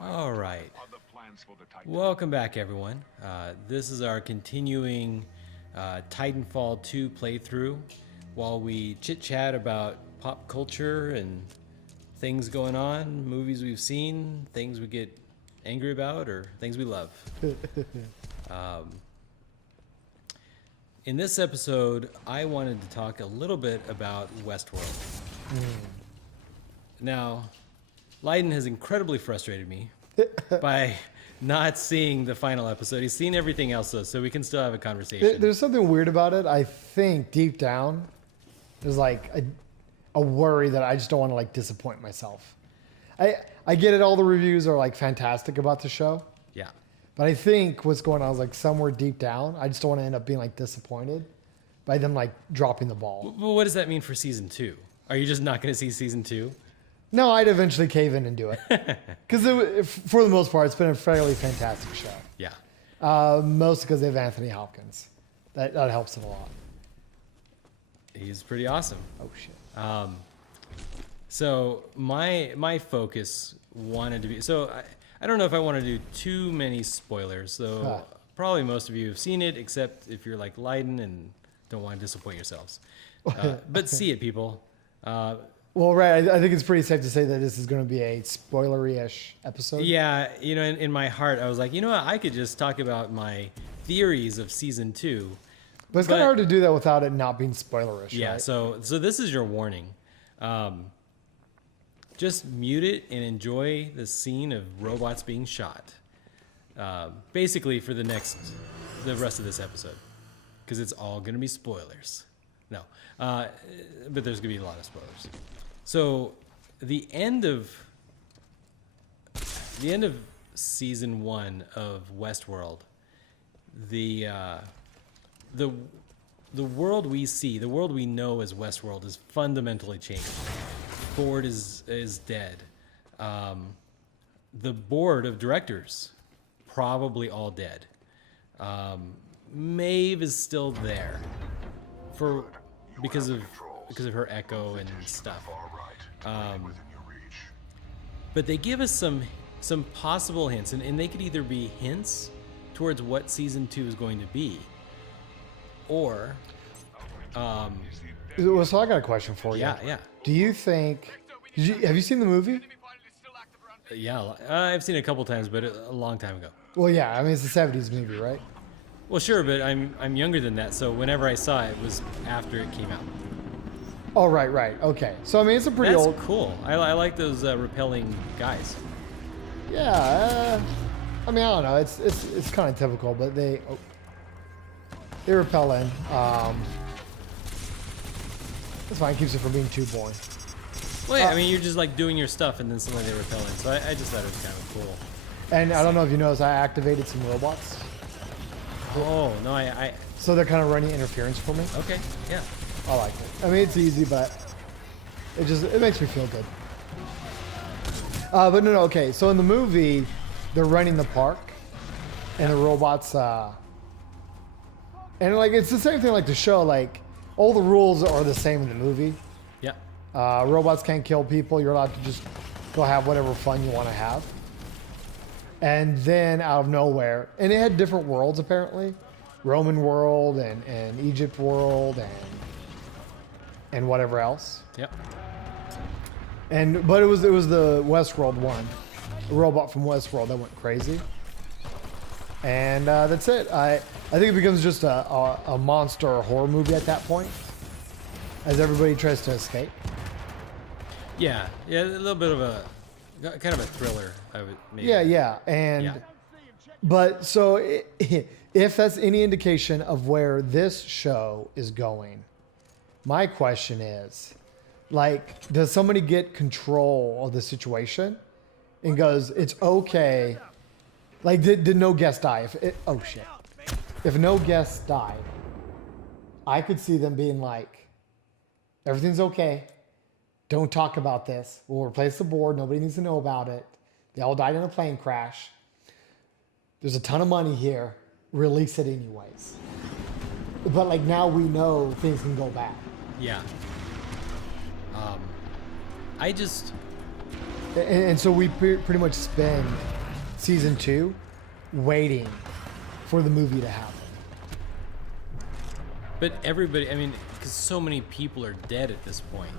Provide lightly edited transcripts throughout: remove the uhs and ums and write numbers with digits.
All right. Welcome back, everyone. This is our continuing Titanfall 2 playthrough while we chit-chat about pop culture and things going on, movies we've seen, things we get angry about, or things we love. In this episode, I wanted to talk a little bit about Westworld. Now, Leiden has incredibly frustrated me by not seeing the final episode. He's seen everything else, though, so we can still have a conversation. There's something weird about it. I think deep down, there's like a worry that I just don't want to like disappoint myself. I get it. All the reviews are like fantastic about the show. Yeah. But I think what's going on is like somewhere deep down, I just don't want to end up being like disappointed by them like dropping the ball. Well, what does that mean for season 2? Are you just not going to see season 2? No, I'd eventually cave in and do it. Because for the most part, it's been a fairly fantastic show. Yeah. Mostly because they have Anthony Hopkins. That helps it a lot. He's pretty awesome. Oh, shit. So my focus wanted to be... So I don't know if I want to do too many spoilers. So probably most of you have seen it, except if you're like Leiden and don't want to disappoint yourselves. But see it, people. Well, right. I think it's pretty safe to say that this is going to be a spoilery-ish episode. Yeah, you know, in my heart, I was like, you know what? I could just talk about my theories of season 2. But it's kind of hard to do that without it not being spoilerish. Yeah. Right? So this is your warning. Just mute it and enjoy the scene of robots being shot. Basically, for the rest of this episode, because it's all going to be spoilers. No, but there's going to be a lot of spoilers. So, the end of season 1 of Westworld, the world we see, the world we know as Westworld, is fundamentally changed. Ford is dead. The board of directors probably all dead. Maeve is still there because of her echo and stuff. But they give us some possible hints, and they could either be hints towards what season 2 is going to be, or so I got a question for you. Yeah. Do you think? Have you seen the movie? Yeah, I've seen it a couple times, but a long time ago. Well, yeah. I mean, it's a '70s movie, right? Well, sure, but I'm younger than that, so whenever I saw it was after it came out. Oh, right. Okay. So I mean, it's a pretty old. That's cool. I like those repelling guys. Yeah. I mean, I don't know. It's kind of typical, but they repel in. That's fine. It keeps it from being too boring. Well, yeah, I mean, you're just like doing your stuff, and then suddenly they repel in. So I just thought it was kind of cool. And I don't know if you noticed, I activated some robots. Oh no, I. So they're kind of running interference for me. Okay, yeah. I like it. I mean, it's easy, but it makes me feel good. But no, okay. So in the movie, they're running the park, and the robots, and like it's the same thing like the show. Like all the rules are the same in the movie. Yeah. Robots can't kill people. You're allowed to just go have whatever fun you want to have. And then out of nowhere, and it had different worlds apparently, Roman world and Egypt world and whatever else. Yep. But it was the Westworld one, the robot from Westworld that went crazy. And that's it. I think it becomes just a monster or horror movie at that point, as everybody tries to escape. Yeah, a little bit of a kind of a thriller. I would maybe. Yeah, but so if that's any indication of where this show is going, my question is, like, does somebody get control of the situation and goes, it's okay? Like, did no guest die? If no guests died, I could see them being like, everything's okay. Don't talk about this. We'll replace the board. Nobody needs to know about it. They all died in a plane crash. There's a ton of money here. Release it anyways. But like now we know things can go bad. Yeah. And so we pretty much spend season 2 waiting for the movie to happen. But everybody, I mean, because so many people are dead at this point.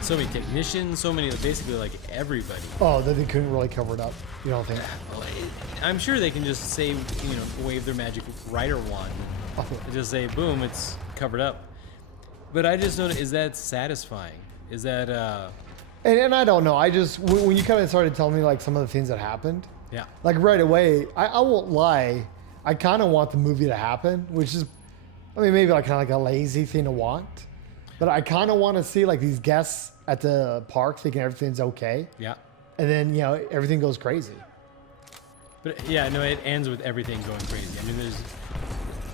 So many technicians, so many, basically like everybody. Oh, that they couldn't really cover it up. You don't think? I'm sure they can just say, wave their magic writer wand, and just say, boom, it's covered up. But I just noticed, is that satisfying? Is that, And I don't know. I just, when you kind of started telling me like some of the things that happened, yeah. like right away, I won't lie, I kind of want the movie to happen, which is, I mean, maybe like kind of like a lazy thing to want, but I kind of want to see like these guests at the park thinking everything's okay. Yeah. And then, everything goes crazy. But yeah, no, it ends with everything going crazy. I mean, there's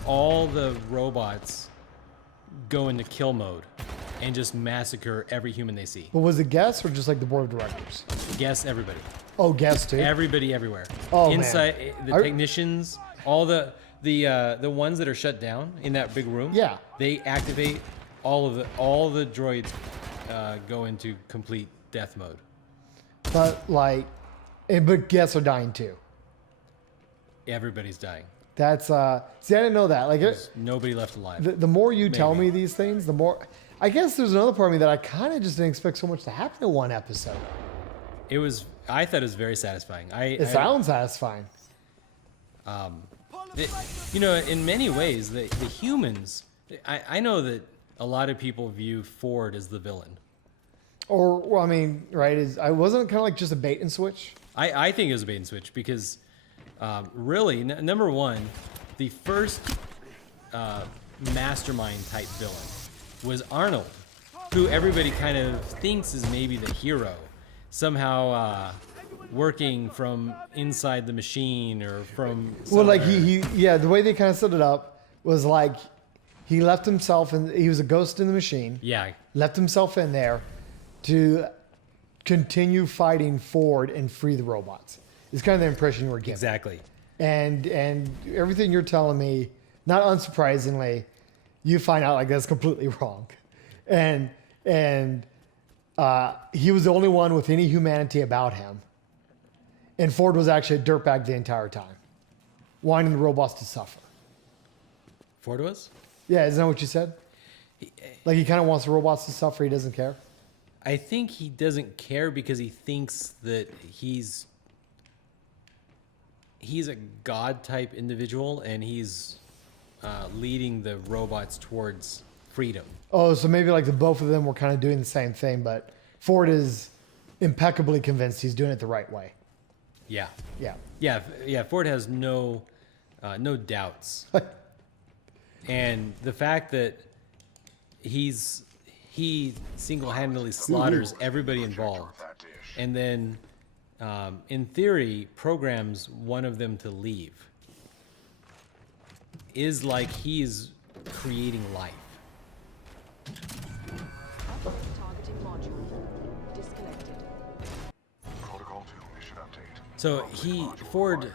all the robots go into kill mode and just massacre every human they see. But was it guests or just like the board of directors? Guess everybody. Oh, guests too? Everybody everywhere. Oh, inside, man. the technicians, all the ones that are shut down in that big room. Yeah. They activate all the droids go into complete death mode. But but guests are dying too. Everybody's dying. That's see, I didn't know that. Like, There's nobody left alive. the more you tell me these things, the more. I guess there's another part of me that I kind of just didn't expect so much to happen in one episode. I thought it was very satisfying. It sounds satisfying. In many ways, the humans. I know that a lot of people view Ford as the villain. Or, well, I mean, right? I wasn't kind of like just a bait and switch. I think it was a bait and switch because, really, number one, the first mastermind type villain was Arnold, who everybody kind of thinks is maybe the hero, somehow working from inside the machine or from somewhere. Well, like the way they kind of set it up was like he left himself and he was a ghost in the machine. Yeah. Left himself in there to continue fighting Ford and free the robots. It's kind of the impression you were getting. Exactly. And everything you're telling me, not unsurprisingly, you find out like that's completely wrong. And he was the only one with any humanity about him. And Ford was actually a dirtbag the entire time, wanting the robots to suffer. Ford was? Yeah, isn't that what you said? Like he kind of wants the robots to suffer. He doesn't care. I think he doesn't care because he thinks that he's a god type individual and he's leading the robots towards freedom. Oh, so maybe like the both of them were kind of doing the same thing, but Ford is impeccably convinced he's doing it the right way. Yeah. Yeah. Yeah. Ford has no doubts. And the fact that he single-handedly slaughters everybody involved, and then, in theory, programs one of them to leave, is like he's creating life. Targeting module disconnected. Protocol 2 mission update. So Ford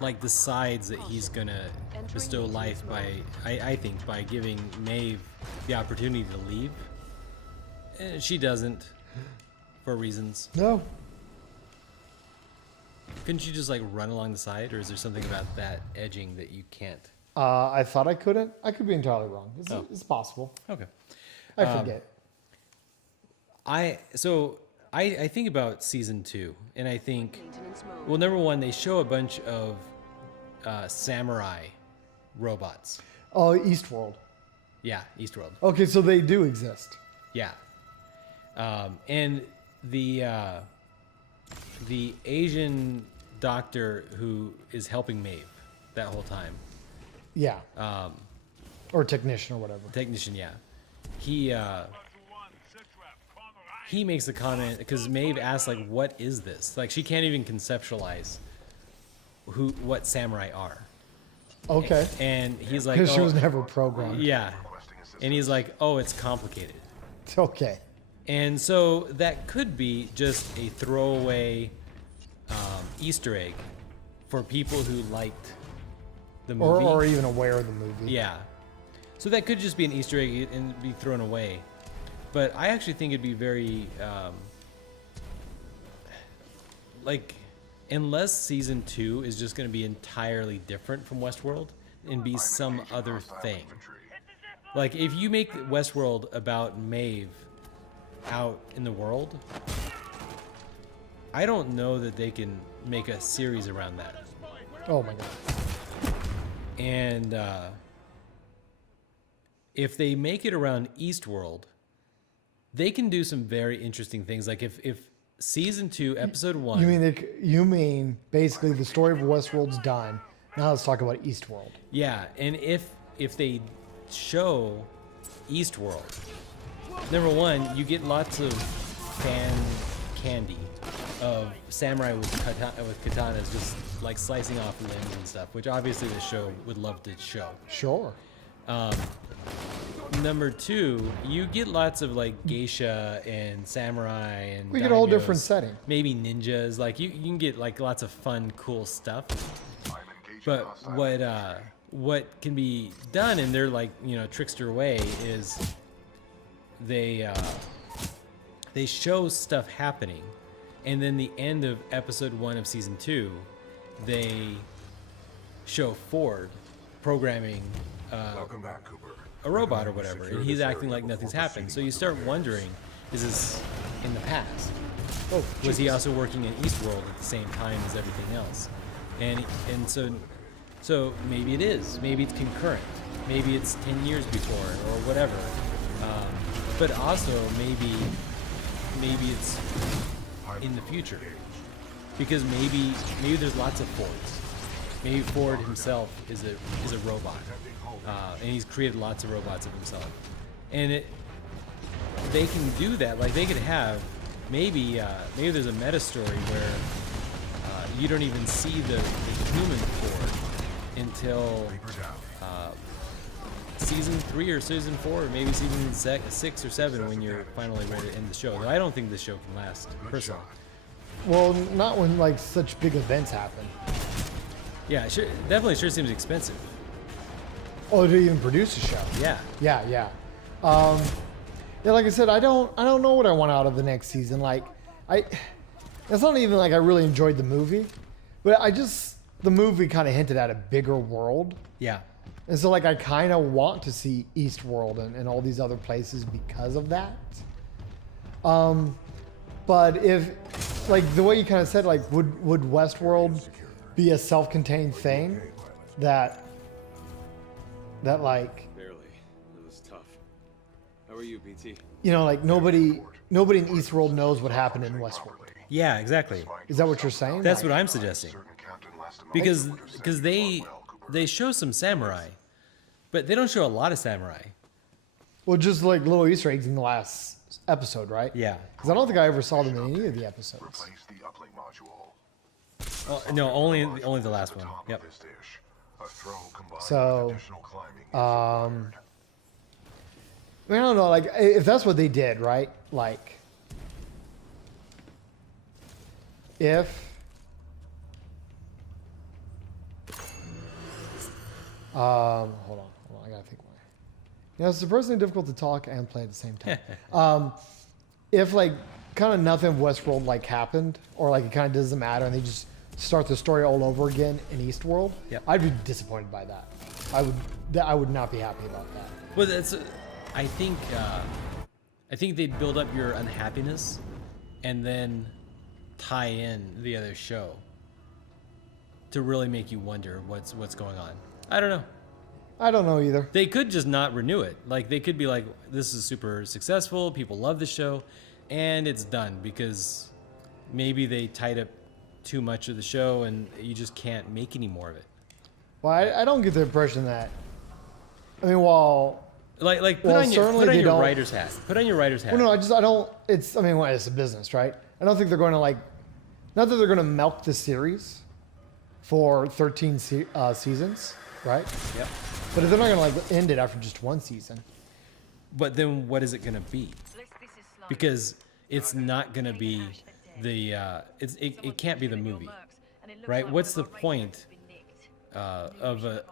like decides that he's gonna bestow life by, I think, by giving Maeve the opportunity to leave. She doesn't, for reasons. No. Couldn't you just like run along the side, or is there something about that edging that you can't? I thought I couldn't. I could be entirely wrong. It's possible. Okay. I forget. I think about season 2, and I think, well, number one, they show a bunch of samurai robots. Oh, Eastworld. Yeah, Eastworld. Okay, so they do exist. Yeah, and the Asian doctor who is helping Maeve that whole time. Yeah. Or technician or whatever. Technician, yeah. He makes a comment because Maeve asks, like, what is this? Like, she can't even conceptualize what samurai are. Okay. And he's like, Because she was never programmed. yeah. And he's like, oh, it's complicated. It's okay. And so that could be just a throwaway Easter egg for people who liked the movie. Or even aware of the movie. Yeah. So that could just be an Easter egg and be thrown away. But I actually think it'd be very, like, unless season 2 is just going to be entirely different from Westworld and be some other thing. Like, if you make Westworld about Maeve out in the world, I don't know that they can make a series around that. Oh my god. And if they make it around Eastworld, they can do some very interesting things. Like if season 2, episode 1. You mean basically the story of Westworld's done. Now let's talk about Eastworld. Yeah, and if they show Eastworld, number one, you get lots of fan candy of samurai with katanas just like slicing off limbs and stuff, which obviously the show would love to show. Sure. Number 2, you get lots of like geisha and samurai and We get a whole daimyos, different setting. maybe ninjas. Like you can get like lots of fun, cool stuff. But what can be done in their like trickster way is they show stuff happening, and then the end of episode 1 of season 2, they show Ford programming Welcome back, Cooper. a robot or whatever, and he's acting like nothing's happened. So you start wondering, is this in the past? Oh, Was he also working in Eastworld at the same time as everything else? And so maybe it is. Maybe it's concurrent. Maybe it's 10 years before or whatever. But also maybe it's in the future, because maybe there's lots of Fords. Maybe Ford himself is a robot, and he's created lots of robots of himself. And they can do that. Like they could have maybe there's a meta story where you don't even see the human Ford until season 3 or season 4, or maybe season 6 or 7 when you're finally ready to end the show. Though I don't think this show can last, personally. well, not when like such big events happen. Yeah, sure, definitely sure seems expensive. Oh, to even produce a show. Yeah. Yeah. Yeah, like I said, I don't know what I want out of the next season. Like, it's not even like I really enjoyed the movie, but the movie kind of hinted at a bigger world. Yeah. And so, like, I kind of want to see Eastworld and all these other places because of that. But if, like, the way you kind of said, like, would Westworld be a self-contained thing that like, Barely. It was tough. How are you, BT? like nobody in Eastworld knows what happened in Westworld. Yeah, exactly. Is that what you're saying? That's Like, what I'm suggesting. Because they show some samurai, but they don't show a lot of samurai. well, just like little Easter eggs in the last episode, right? Yeah. Because I don't think I ever saw them in any of the episodes. Replace the uplink module. Oh, no, only the last one. Top Yep. of this dish. A throw combined So, with additional climbing is I required. mean, I don't know. Like, if that's what they did, right? Like, if hold on, I gotta think more. It's surprisingly difficult to talk and play at the same time. If like kind of nothing of Westworld like happened, or like it kind of doesn't matter, and they just start the story all over again in Eastworld, Yep. I'd be disappointed by that. I would not be happy about that. Well, that's. I think they'd build up your unhappiness, and then tie in the other show to really make you wonder what's going on. I don't know. I don't know either. They could just not renew it. Like they could be like, this is super successful. People love the show, and it's done because maybe they tied up too much of the show, and you just can't make any more of it. Well, I don't get the impression that. I mean, while Like put Well, on your certainly they don't- writer's hat. Put on your writer's hat. well, no, I don't. It's. I mean, well, it's a business, right? I don't think they're going to like. Not that they're going to milk the series for 13 seasons, right? Yep. But if they're not going to like end it after just one season, But then what is it going to be? Because it's not going to be the it can't be the movie, right? What's the point of a,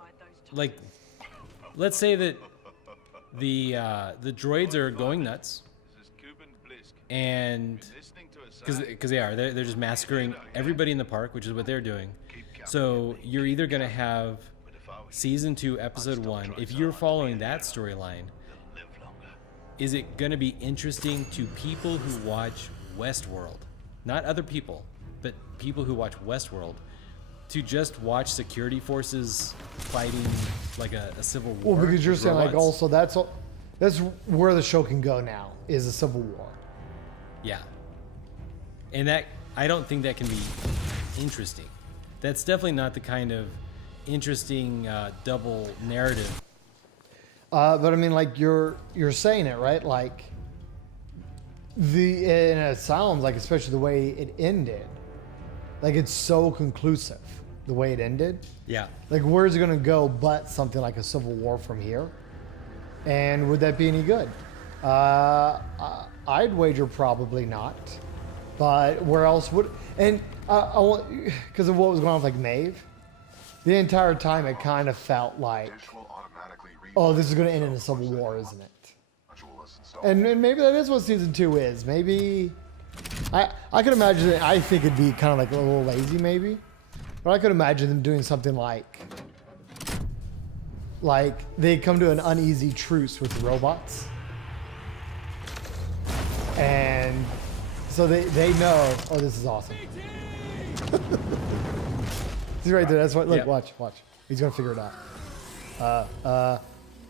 like, let's say that the droids are going nuts, and because they are, they're just massacring everybody in the park, which is what they're doing. So you're either gonna have season 2, episode 1. If you're following that storyline, is it gonna be interesting to people who watch Westworld, not other people, but people who watch Westworld, to just watch security forces fighting like a civil war? Well, because you're with saying like robots? also that's where the show can go now is a civil war. Yeah. And that, I don't think that can be interesting. That's definitely not the kind of interesting double narrative. But I mean, like you're saying it right, like and it sounds like, especially the way it ended, like it's so conclusive the way it ended. Yeah. Like where's it gonna go but something like a civil war from here? And would that be any good? I'd wager probably not. But where else would? And I want, because of what was going on with like Maeve, the entire time it kind of felt like, Dish will automatically oh, this is going to end in a civil war, isn't it? module is installed. And maybe that is what season 2 is. Maybe I could imagine it. I think it'd be kind of like a little lazy, maybe. But I could imagine them doing something like they come to an uneasy truce with the robots, and so they know. Oh, this is awesome. He's right there. That's what. Look, Yep. watch. He's gonna figure it out.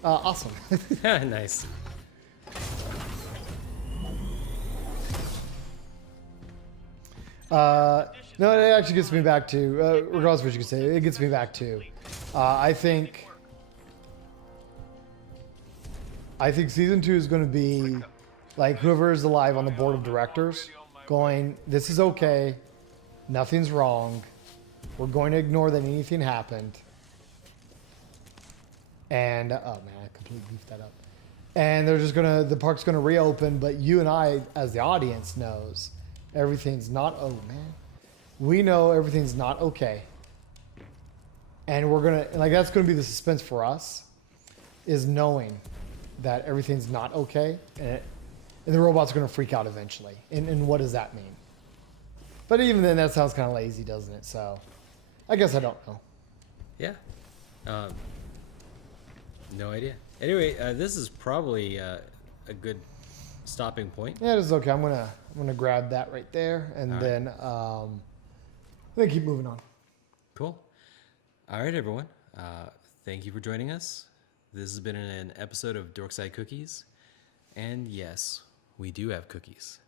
Awesome. Nice. No, it actually gets me back to, regardless of what you can say, it gets me back to, I think season 2 is going to be like whoever is alive on the board of directors going, this is okay, nothing's wrong, we're going to ignore that anything happened, and, oh man, I completely beefed that up. And they're just gonna, the park's gonna reopen, but you and I, as the audience, knows everything's not, oh man, we know everything's not okay. And we're gonna, like, that's gonna be the suspense for us, is knowing that everything's not okay, and the robots are gonna freak out eventually. And what does that mean? But even then, that sounds kind of lazy, doesn't it? So, I guess I don't know. Yeah. No idea. Anyway, this is probably a good stopping point. Yeah, it is okay. I'm gonna grab that right there, and then keep moving on. Cool. All right, everyone. Thank you for joining us. This has been an episode of Dorkside Cookies. And yes, we do have cookies.